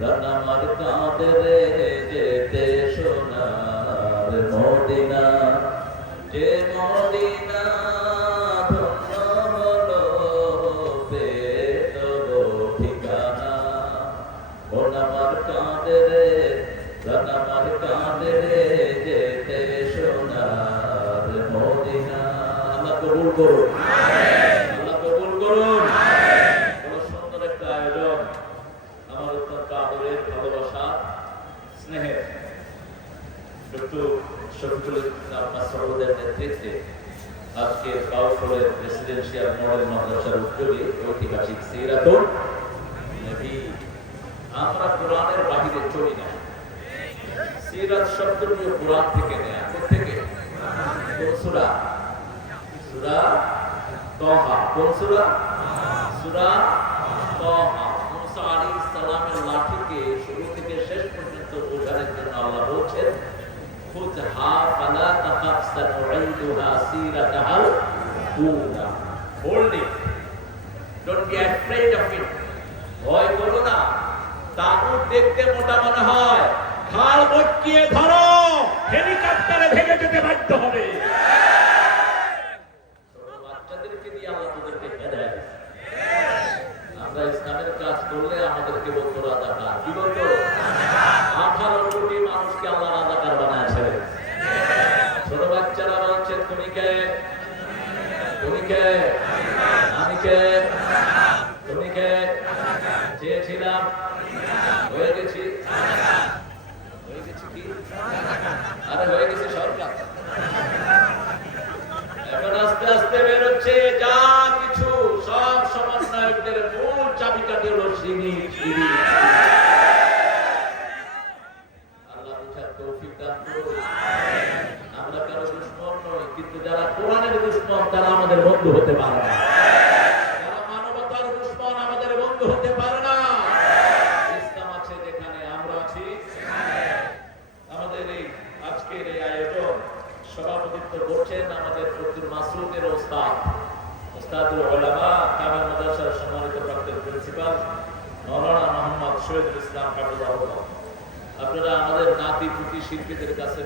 আমার কাঁদরে যেতে সোনার মদিনা। যে মদিনা ধন্য হলো পেত ঠিকানা। আমার কাঁদরে প্রাণ আমার কাঁদরে যেতে সোনার মদিনা। কবুল করুন আল্লাহ কবুল করুন বড় সুন্দর একটা আয়োজন আমার অত্যন্ত আদরের ভালোবাসা স্নেহের ডক্টর শফিকুল ইসলাম মাসউদের নেতৃত্বে আজকে কাউফলের রেসিডেন্সিয়াল মডেল মাদ্রাসার উদ্যোগে ঐতিহাসিক সিরাতুল নবী, আমরা কোরআনের বাহিরে চলি না। সিরাত শব্দটি কোরআন থেকে নেয়া। থেকে কোন সূরা? সূরা তহা কোন সূরা? সূরা তহা মুসা আলাইহিস সালামের লাঠিকে শুরু থেকে শেষ পর্যন্ত বোঝানোর জন্য আল্লাহ বলছেন, খুদহা ফালা তাখাফ সানুঈদুহা সিরাতাহাল উলা। Hold it don't be afraid of it ভয় করো না। তাগুত দেখতে মোটা মনে হয়। খাল বটকিয়ে ধরো। হেলিকপ্টারে ভেঙে যেতে বাধ্য হবে। বানায় ছোট বাচ্চারা তুমি কে আমি কে তুমি চেয়েছিলাম। হয়ে গেছি। আরে হয়ে সরকার। এখন আস্তে আস্তে বেরোচ্ছে যা কিছু। সব মূল দান করুন। আমরা কারও দুশ্মন কিন্তু যারা কোরআনের তারা আমাদের বন্ধু হতে পারে না যারা মানবতার দুশ্মন আমাদের বন্ধু হতে পারে না ইসলাম আছে যেখানে আমরা আছি আমাদের এই আজকের এই আয়োজন সভাপতিত্ব করছেন আমাদের ফজলুল মাসুদের ওস্তাদ কামিল মাদ্রাসার সম্মানিত প্রাক্তন প্রিন্সিপাল মোহাম্মদ শহীদুল ইসলাম আপনারা আমাদের নাতি, পুতি, শিল্পীদের কাছে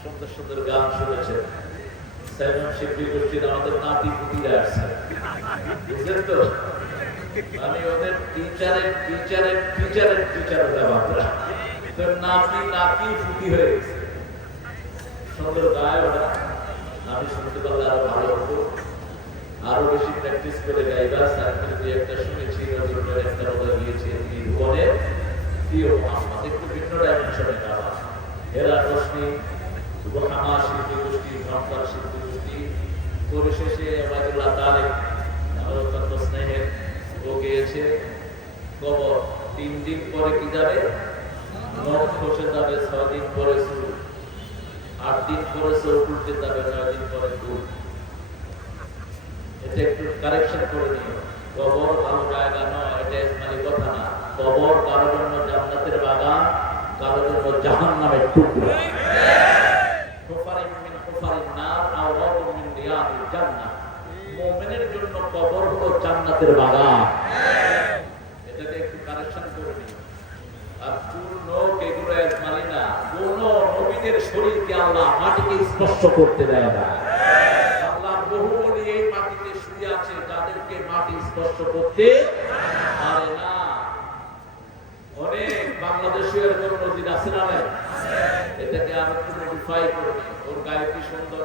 সুন্দর সুন্দর গান শুনেছেন। সাইমন শিল্পী গোষ্ঠীর আমাদের নাতি, পুতিরা আসছে বুঝলেন তো? মানে ওদের টিচারের টিচারের টিচারের টিচার ওটা আমরা তো নাতি নাতি ফুটি হয়ে গেছে। সুন্দর গায় ওরা। আমি শুনতে পারলে আরও ভালো হতো। আরও বেশি প্র্যাকটিস করে গাইবা সার্কেল দিয়ে একটা শুনেছি রবীন্দ্রের একটা বলা গিয়েছে তিনি ভুবনের প্রিয় মোহাম্মদ একটু ভিন্ন ডাইমেনশনে গাওয়া হেরা রশ্মি হামা শিল্পী গোষ্ঠী ঘণ্টার শিল্পী গোষ্ঠী। পরিশেষে ওবায়দুল্লাহ তারেক অত্যন্ত স্নেহের গিয়েছে। কবর তিন দিন পরে কি যাবে? নখ খসে যাবে, ছয় দিন পরে শুরু আট দিন পরে চোখ উল্টে যাবে, নয় দিন পরে দুধ এটা একটু কারেকশন করে নিও। কবর ভালো জায়গা নয়, এটা ইসমাইলি কথা না। কবর কারোর জন্য জান্নাতের বাগান, কারোর জন্য জাহান্নামের টুকরো। কবর বাগান। এটাকে একটু কারেকশন করে আর নবীদের মাটিকে স্পর্শ করতে দেয় না আল্লাহ বহু বলি এই মাটিতে শুয়ে আছে যাদেরকে মাটি স্পর্শ করতে পারে না। অনেক বাংলাদেশে এরকম নদীর আছে না? এটাকে আমি একটু মডিফাই করে ওর গায়ে কি সুন্দর?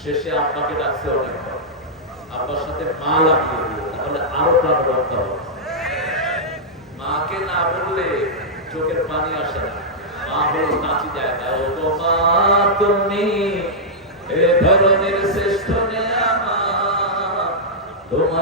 শেষে আপনাকে ডাকছে অনেক। আপনার সাথে মা লাগিয়ে দিও, তাহলে আরও প্রাণ রক্ষা হবে। মাকে না বললে চোখের পানি আসে না। মা হল নাচি যায় না। ও গো মা, তুমি এ ধরনের শ্রেষ্ঠ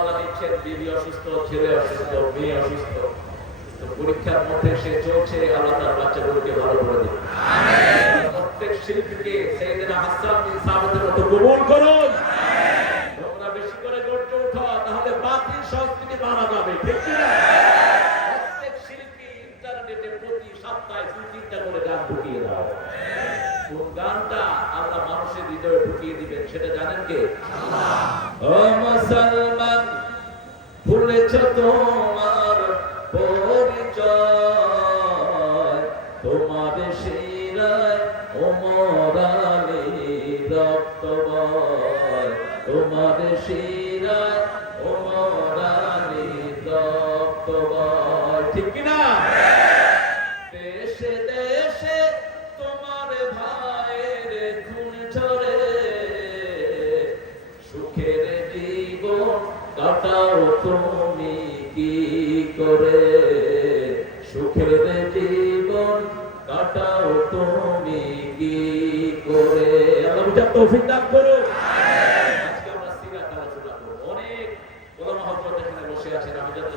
আল্লাহ দিচ্ছেন বিবি অসুস্থ ছেলে অসুস্থ মেয়ে অসুস্থ। পরীক্ষার মধ্যে সে চলছে আল্লাহ তার বাচ্চাগুলোকে ভালো করে দেবে প্রত্যেক শিল্পীকে সেইদিন হাসান বিন সাবিতের মতো কবুল করুন। তোমরা বেশি করে গড়তে উঠো তাহলে বাতিল সংস্কৃতি মারা যাবে ঠিক না? প্রত্যেক শিল্পী ইন্টারনেটে প্রতি সপ্তাহে দুই তিনটা করে গান ঢুকিয়ে দাও। কোন গানটা আল্লাহ মানুষের হৃদয়ে ঢুকিয়ে দিবেন সেটা জানেন কে? ও মুসলমান ভুলেছ তোমার পরিচয়। তোমার শিরায় ওমর আলী রক্ত তোমার শিরায় ওমর আলী রক্ত ঠিক না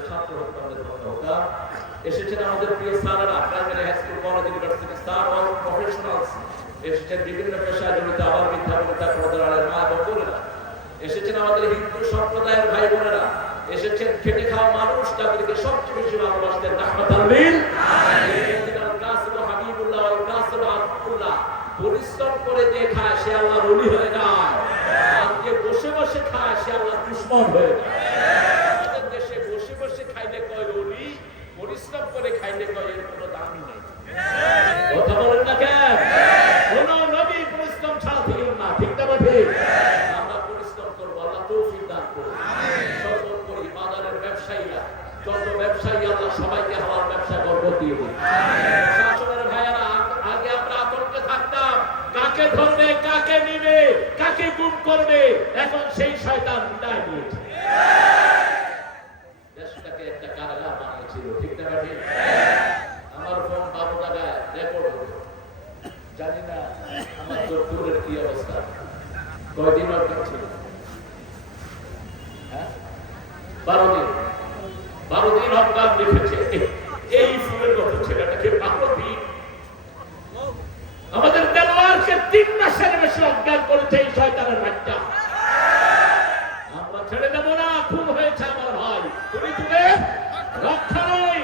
ছাত্র হত্যাদের কথা এসেছেন আমাদের প্রিয় স্যাররা, primary high school, college, university staff all professionals এসেছেন বিভিন্ন পেশায় জড়িত, আবার বিদ্যাপতিতা প্রদানের মা বোনেরা। এসেছেন আমাদের হিন্দু সম্প্রদায়ের ভাই বোনেরা। এসেছেন খেটে খাওয়া মানুষ তাদেরকে সবচেয়ে বেশি ভালোবাসতেন রাহমাতাল লিল আল কাসিম হাবিবুল্লাহ আল কাসিম আব্দুল্লাহ পরিশ্রম করে যে খায়, সে আল্লাহর অলি হয়ে যায়। আর যে বসে বসে খায়, সে আল্লাহ দুশ্মন হয়ে যায়। দেশে বসে বসে খাইলে কয় অলি পরিশ্রম করে খাইলে কয় এর কোনো দামই নেই কথা বলেন না কেন কোন নবী পরিশ্রম ছাড়া ছিলেন না ঠিক না বা ঠিক আমরা পরিশ্রম করব আল্লাহ তৌফিক দান করুন সর্বোপরি বাজারের ব্যবসায়ীরা যত ব্যবসায়ী আল্লাহ সবাইকে হালাল ব্যবসা গর্ব দিয়ে দিন শাসনের ভাইয়ারা আগে আমরা আতঙ্কে থাকতাম কাকে ধরবে কাকে নিবে কাকে গুম করবে এখন সেই শয়তান বিদায় অর্ডার ছিল? হ্যাঁ? বারো দিন। বারো দিন অজ্ঞান রেখেছে এই ফুলের মতো ছেলেটাকে বারো দিন আমাদের দেলোয়ারকে তিন মাসের বেশি অজ্ঞান করেছে এই শয়তানের বাচ্চা আমরা ছেড়ে দেবো না খুন হয়েছে আমার ভাই তুমি তুমি রক্ষা নই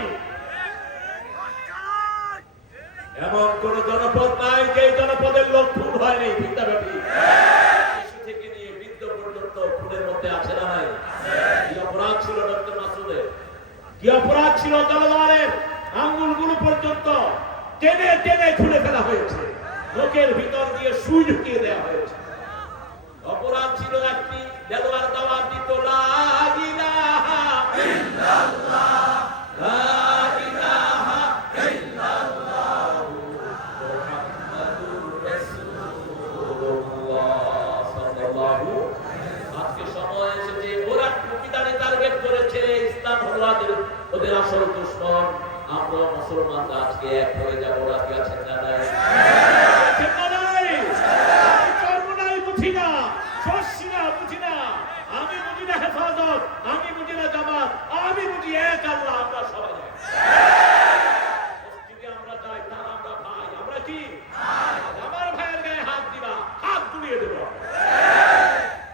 এমন কোন জনপদ নাই যে জনপদের লোক খুন হয়নি ঠিক না ব্যাপী শিশু থেকে নিয়ে বৃদ্ধ পর্যন্ত খুনের মধ্যে আছে না নাই কি অপরাধ ছিল ডক্টর মাসুদের কি অপরাধ ছিল তলোয়ারের আঙ্গুলগুলো পর্যন্ত টেনে খুলে ফেলা হয়েছে। লোকের ভিতর দিয়ে সুই ঢুকিয়ে দেওয়া হয়েছে অপরাধ ছিল একটি দেলোয়ার দাওয়াত দিত লা ইলাহা ইল্লাল্লাহ লা ইলাহা ইল্লাল্লাহ মুহাম্মাদুর রাসূলুল্লাহ সাল্লাল্লাহু আজকে সময় এসেছে ওরা টুপিদারি টার্গেট করেছে ইসলাম হলো ওদের ওদের আসল দুশ্মন আমরা মুসলমানরা আজকে এক হয়ে যাব রাজি আছেন না নাই ঠিক না নাই? কর্ম নাই বুঝি না, শস্য না বুঝি না। আমি বুঝি না হেফাজত, আমি বুঝি না জামাত, আমি বুঝি এক আল্লাহ, আমরা সবাই এক। মসজিদে আমরা যাই, তার আমরা ভাই, আমরা কি? আমার ভাইয়ের গায়ে হাত দিবা, হাত তুলিয়ে দেব।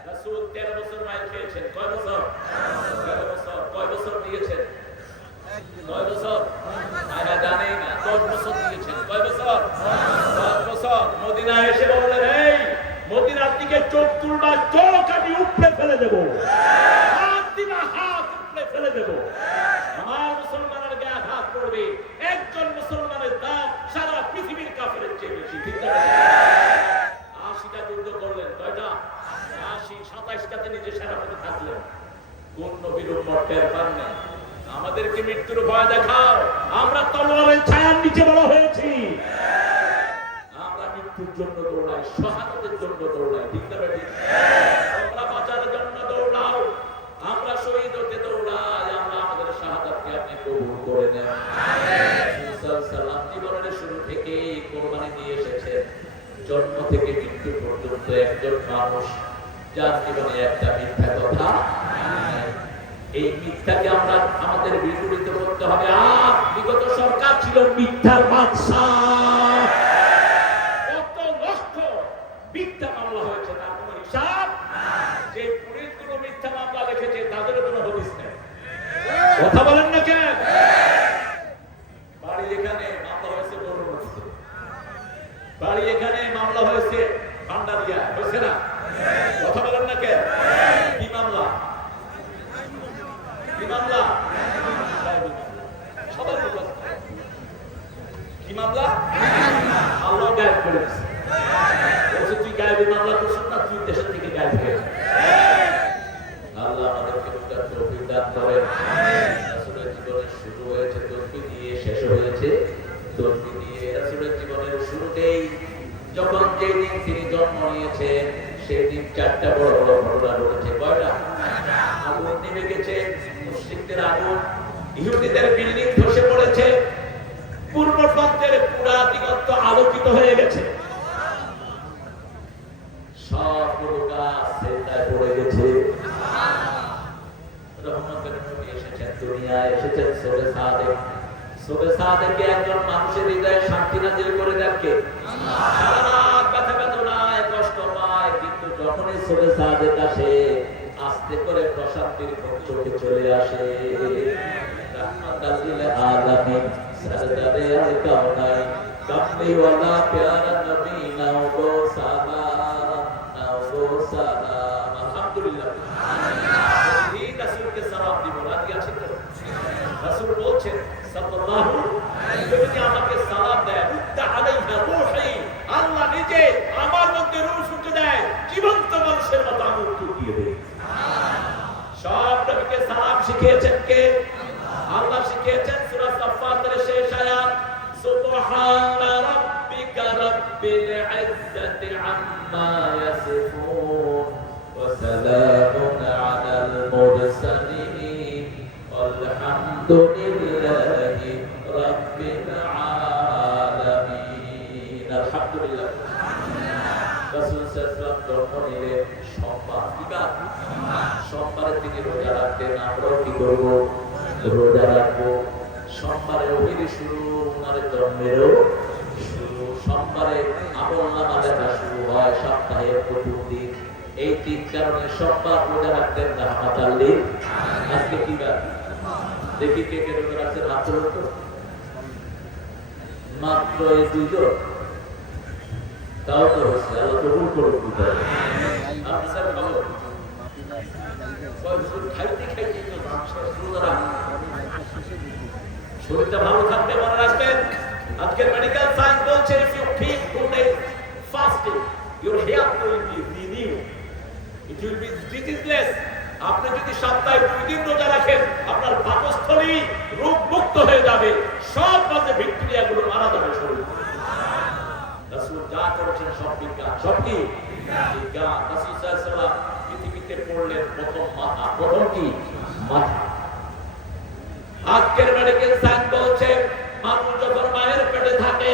রাসূল 13 বছর মাইর খেয়েছেন, কয় বছর? 13 বছর। কয় বছর দিয়েছেন? কয় বছর? আরে জানেই না, 10 বছর দিয়েছেন। কয় বছর? 10 বছর। মদিনায় এসে বললেন, "এই, মদিনার দিকে চোখ তুলবা, চোখ আমি উপড়ে ফেলে দেব। হাত দিবা, হাত উপড়ে ফেলে দেব। আমার মুসলমানের গায়ে হাত পড়বে একজন মুসলমানের দাম সারা পৃথিবীর কাফেরের চেয়ে বেশি ঠিক না আশিটা যুদ্ধ করলেন কয়টা আশি সাতাইশটাতে নিজে সেনাপতি থাকলেন কোন নবী আমাদেরকে মৃত্যুর ভয় দেখাও আমরা তলোয়ারের ছায়ার নিচে বড় হয়েছি আমরা মৃত্যুর জন্য দৌড়াই শাহাদাতের জন্য দৌড়াই ঠিক না বেটি আমরা বাঁচার জন্য দৌড়াও আমরা শহীদ হতে দৌড়াই আমরা আমাদের শাহাদাতকে আপনি কবুল করে নেন মুসা সালাম জীবনের শুরু থেকে কোরবানি দিয়ে এসেছেন জন্ম থেকে মৃত্যু পর্যন্ত একজন মানুষ, যার জীবনে একটা মিথ্যা কথা এই মিথ্যাকে আমরা আমাদের বিপরীত করতে হবে। আর বিগত সরকার ছিল মিথ্যার বাদশাহ কত লক্ষ মিথ্যা মামলা হয়েছে তার কোনো হিসাব যে পুলিশগুলো মিথ্যা মামলা লিখেছে তাদেরও কোনো হদিস নেই কথা বলেন না কেন বাড়ি এখানে মামলা হয়েছে গরুর মধ্যে বাড়ি এখানে মামলা হয়েছে ভান্ডারিয়া হয়েছে না কথা বলেন না কেন কি মামলা কি মামলা সবাই বলবে। কি মামলা আল্লাহ গায়েব করে দিছে বলছে তুই গায়েবী জন্ম নিয়েছেন সেই দিন চারটা বড় আগুন নেমে গেছে মুসলিমদের আগুন ইহুদিদের বিল্ডিং ধসে পড়েছে পূর্ব প্রান্তের পুরা দিগন্ত আলোকিত হয়ে গেছে সবগুলো গাছ সেটায় পড়ে গেছে রহমতের নবী এসেছেন দুনিয়ায় এসেছেন সবে সাদেক সবে সাদেকে একজন মানুষের হৃদয়ে শান্তি নাজিল করে দেন কে সারা রাত ব্যথা বেদনায় কষ্ট পায় কিন্তু যখনই সবে সাদেক আসে আস্তে করে প্রশান্তির চোখে চলে আসে। রহমতাল লিল শিখিয়েছেন কে আল্লাহ শিখিয়েছেন সূরা সাফাতের শেষ আয়াত সুবহানা রাব্বিকা রাব্বিল ইজ্জাতি আম্মা ইয়াসিফুন ওয়া সালামুন আলাল মুরসালিন আলহামদুলিল্লাহি রাব্বিল আলামিন আলহামদুলিল্লাহ রাসূল সাল্লাল্লাহু আলাইহি ওয়া সাল্লাম সম্মান দিবেন সম্মানের দিকে রোজা রাখতেন আমরাও কি করব? রোজা রাখব। সোমবারে অভির শুরু ওনার জন্মেরও শুরু। সোমবারে আমল নামা লেখা শুরু সপ্তাহের প্রথম দিন। এই তিন কারণে সোমবার রোজা রাখতেন রহমাত আল্লি আজকে কি বার? দেখি কে কে রোজা রাখছেন, হাত তো। মাত্র এই দুইজন। তাও তো হচ্ছে শরীরটা ভালো থাকতে মনে রাখবেন। আজকের মেডিকেল সায়েন্স বলছে you keep two days fasting, your health will be renewed. It will be diseaseless. আপনি যদি সপ্তাহে দুই দিন রোজা রাখেন, আপনার পাকস্থলী রোগ মুক্ত হয়ে যাবে। সব কাজে ব্যাকটেরিয়া গুলো মারা যাবে শরীর। রাসূল যা করেছেন সব বিজ্ঞান। সব কি? বিজ্ঞান। রাসূল সাল্লাল্লাহু আলাইহি ওয়াসাল্লাম পৃথিবীতে পড়লেন প্রথম মাথা। প্রথম কি? মাথা। আজকের মেডিকেল সায়েন্স বলছে, মানুষ যখন মায়ের পেটে থাকে,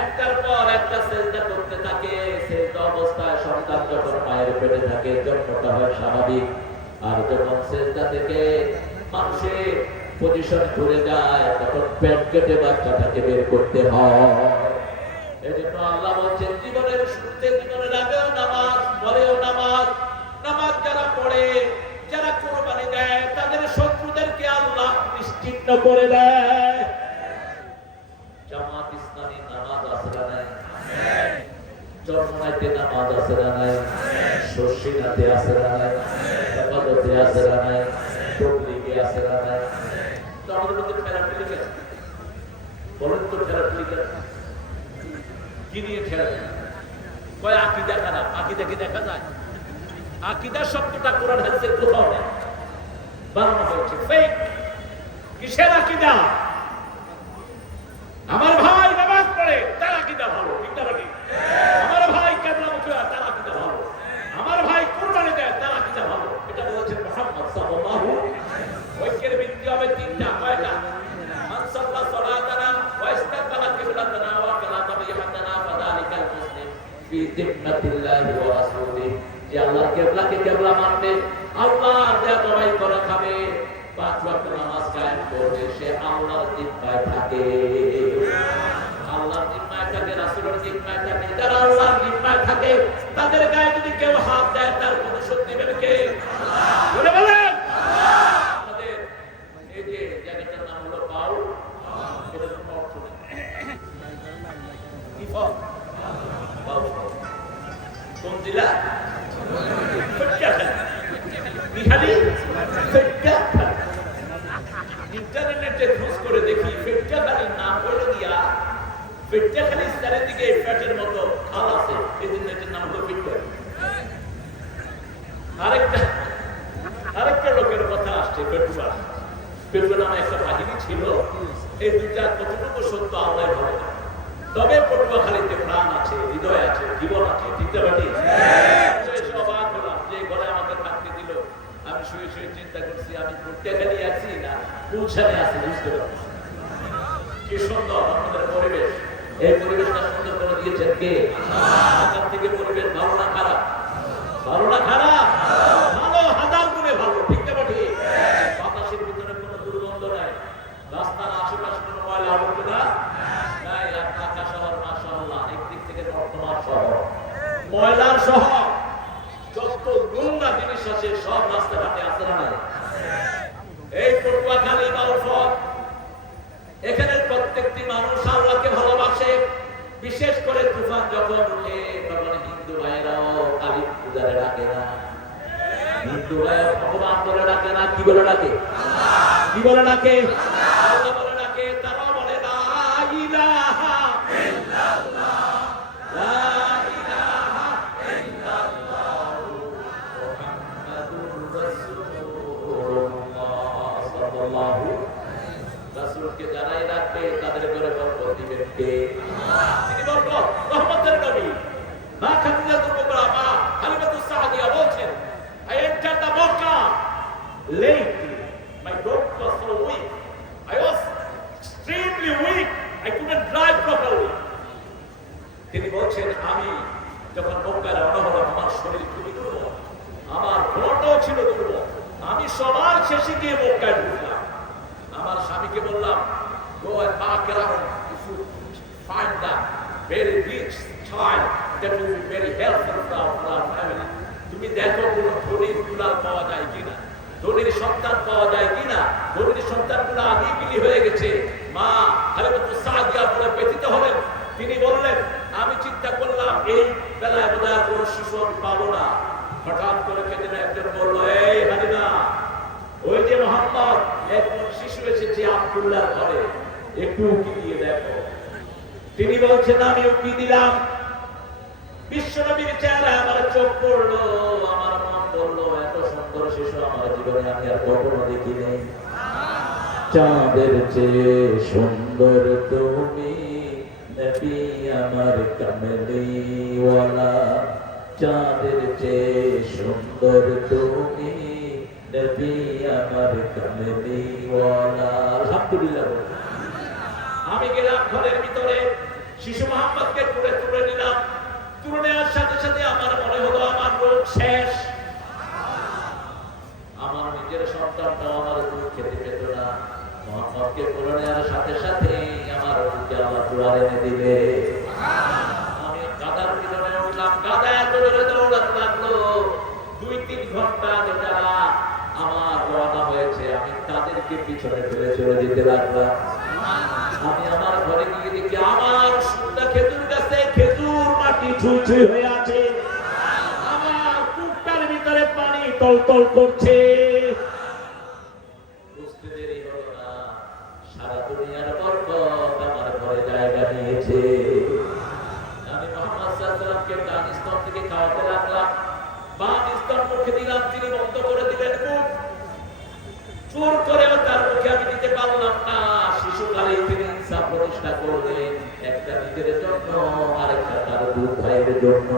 একটার পর একটা সেজদা করতে থাকে, সেজদা অবস্থায় সন্তান যখন মায়ের পেটে থাকে, জন্মটা হয় স্বাভাবিক। আর যখন সেজদা থেকে মানুষের পজিশন ঘুরে যায়, তখন পেট কেটে বাচ্চাটাকে বের করতে হয়। এজন্য আল্লাহ বলছেন, জীবনের শুরুতে জীবনের আগেও নামাজ করে দেয়। আমাদের মধ্যে থেরাপি লিখে বলেন তো থেরাপি লিখে কি নিয়ে কি দেখা যায়? আকিদা শব্দটা কোরআন হাদিসের কোথাও নেই। বানানো হয়েছে কিসের আকিদা আমার ভাই নামাজ পড়ে তার আকিদা ভালো ঠিক না নাকি আমার ভাই কেবলা মুখে হয়, তার আকিদা ভালো আমার ভাই কুরবানি দেয় তার আকিদা ভালো এটা বলেছেন মোহাম্মদ সাল্লাল্লাহু ঐক্যের ভিত্তি হবে তিনটা কয়টা মান সাল্লা সালাতানা ওয়া ইস্তাকবালা কিবলাতানা ওয়া কালা তাবিয়াতানা ফাযালিকাল মুসলিম ফি জিম্মাতিল্লাহি ওয়া রাসূলিহি যে আল্লাহর কিবলাকে কিবলা মানবে আল্লাহর দেয়া দবাই করে খাবে পাঁচ ওয়াক্ত নামাজ কায়েম করবে সে আল্লাহর জিম্মায় থাকে। আল্লাহর জিম্মায় থাকে, রাসূলের জিম্মায় থাকে, যারা আল্লাহর জিম্মায় থাকে, তাদের গায়ে যদি কেউ হাত দেয়, তার প্রতিশোধ নেবেন কে? বলে বলেন। আমাদের এই যে জায়গাটার নাম হলো পাউ এটা কোনো কি ফল পাউ কোন জেলা বিহারি ইন্টারনেটে খোঁজ করে দেখি ফেটকাখালির নাম হলো গিয়া ফেটকাখালির চারিদিকে ফ্যাটের মতো খাল আছে এই জন্য এটার নাম হলো ফেটকালি আরেকটা আরেকটা লোকের কথা আসছে পেটুয়া পেটুয়া নামে একটা বাহিনী ছিল এই দুইটা কতটুকু সত্য আল্লাহ ভালো জানে। তবে পটুয়াখালীতে প্রাণ আছে হৃদয় আছে জীবন আছে ঠিক না বাটি এসে অবাক হলাম যে ঘরে আমাকে থাকতে দিল আমি শুয়ে শুয়ে চিন্তা করছি আমি পটুয়াখালী আছি না গুলশানে আছি, বুঝতে কি সুন্দর পরিবেশ। এই পরিবেশটা সুন্দর করে দিয়েছেন কে? থেকে পরিবেশ ভালো না খারাপ? ভালো না খারাপ? ময়লার শহর যত নোংরা জিনিস আছে সব রাস্তাঘাটে আছে না নাই এই পটুয়াখালী বাউফল এখানে প্রত্যেকটি মানুষ আল্লাহকে ভালোবাসে বিশেষ করে তুফান যখন উঠে তখন হিন্দু ভাইরাও কালী পূজারে ডাকে না হিন্দু ভাইরা ভগবান বলে ডাকে না কি বলে ডাকে কি বলে আল্লাহ শেষে গিয়ে মক্কায় ঢুকলাম। আমার স্বামীকে বললাম তুমি দেখো কোন ধনীর দুলাল পাওয়া যায় কিনা। ধনীর সন্তান পাওয়া যায় কিনা? ধনীর সন্তানগুলো আগে বিলি হয়ে গেছে। মা হালিমাতুস সাদিয়া বলে ব্যতীত হলেন। তিনি বললেন, আমি চিন্তা করলাম, এই বেলায় বোধহয় কোনো শিশু আমি পাবো না। হঠাৎ করে সেদিন একজন বলল, এই হালিমা ওই যে মোহাম্মদ একজন শিশু এসেছে আব্দুল্লাহ ঘরে। একটু উকি দিয়ে দেখো। তিনি বলছেন, আমি উকি দিলাম। বিশ্বনবীর চেহারা আমার চোখ পড়ল, আমার মন বলল, এত সুন্দর শিশু আমার জীবনে, আমি আর কখনো দেখি নেই। চাঁদের চেয়ে সুন্দর তুমি আমার কামলিওয়ালা। চাঁদের চেয়ে সুন্দর তুমি নবী, আমার কামলিওয়ালা আলহামদুলিল্লাহ। আমি গেলাম ঘরের ভিতরে, শিশু মোহাম্মদকে তুলে তুলে নিলাম। তুলে নেওয়ার সাথে সাথে আমার মনে হলো আমার রোগ শেষ। আমার নিজের সন্তানটাও আমার দুধ খেতে পেত না। মোহাম্মদকে তুলে নেওয়ার সাথে সাথে আমার রোগকে আমার দুয়ার এনে দিবে আমি গাদার পিছনে উঠলাম গাদা এত দৌড়াতে লাগল। দুই তিন ঘণ্টা যেটা আমার রওনা হয়েছে আমি তাদেরকে পিছনে ফেলে চলে যেতে লাগলাম আমি আমার ঘরে গিয়ে দেখি আমার সুন্দর খেজুর গাছে খেজুর মাটি ছুঁই হয়ে আছে। আমার ভিতরে পানি টলটল করছে। yo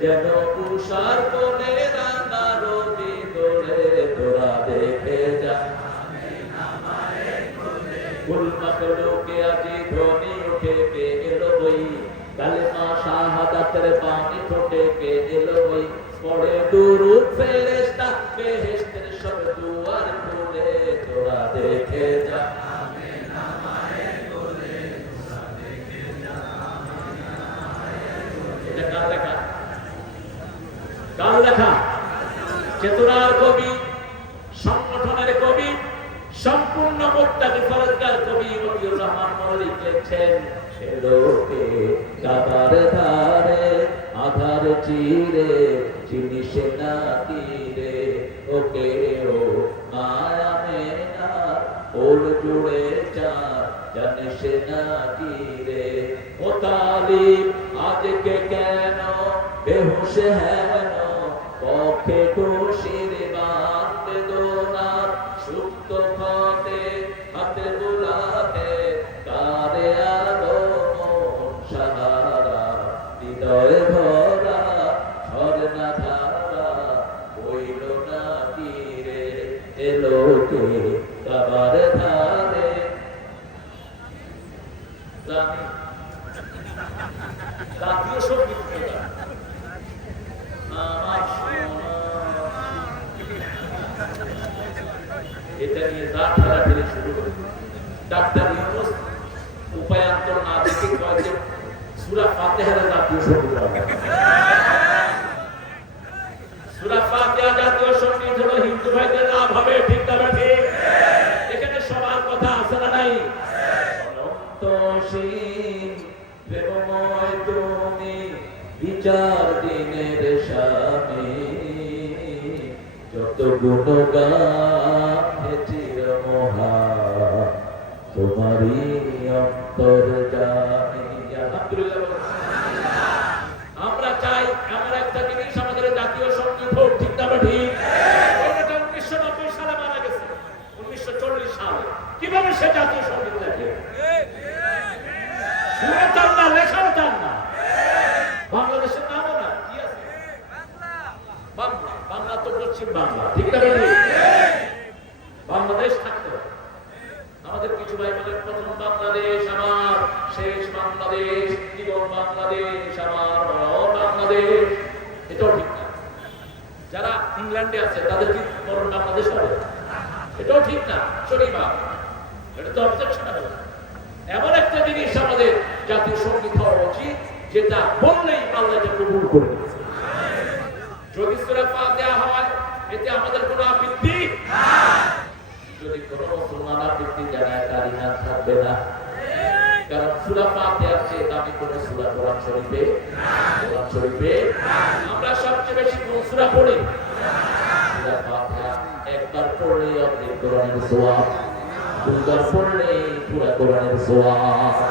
যেন উষার কোলে রাঙা রবি দোলে দেখে যা। ফুল মাকড়কে আজি Kentucky এটা নিয়ে দাঁড় খেলা খেলে শুরু করে ডাক্তার ইউনুস উপায়ান্তর না দেখে কয়েছে সুরা ফাতেহারা জাতীয় সংগীত সুরা ফাতেহা জাতীয় সংগীত হলো হিন্দু ভাইদের লাভ হবে, ঠিক না ঠিক এখানে সবার কথা আছে না নাই? অনন্তসীম প্রেমময় তুমি বিচার দিনের স্বামী যত গুণগান Tomari শরীফে কোরআন শরীফে আমরা সবচেয়ে বেশি কোন সূরা পড়ি? সূরা ফাতিহা। একবার পড়লে আপনি কোরআনের সোয়াব। দুবার পড়লে পুরা কোরআনের সোয়াব।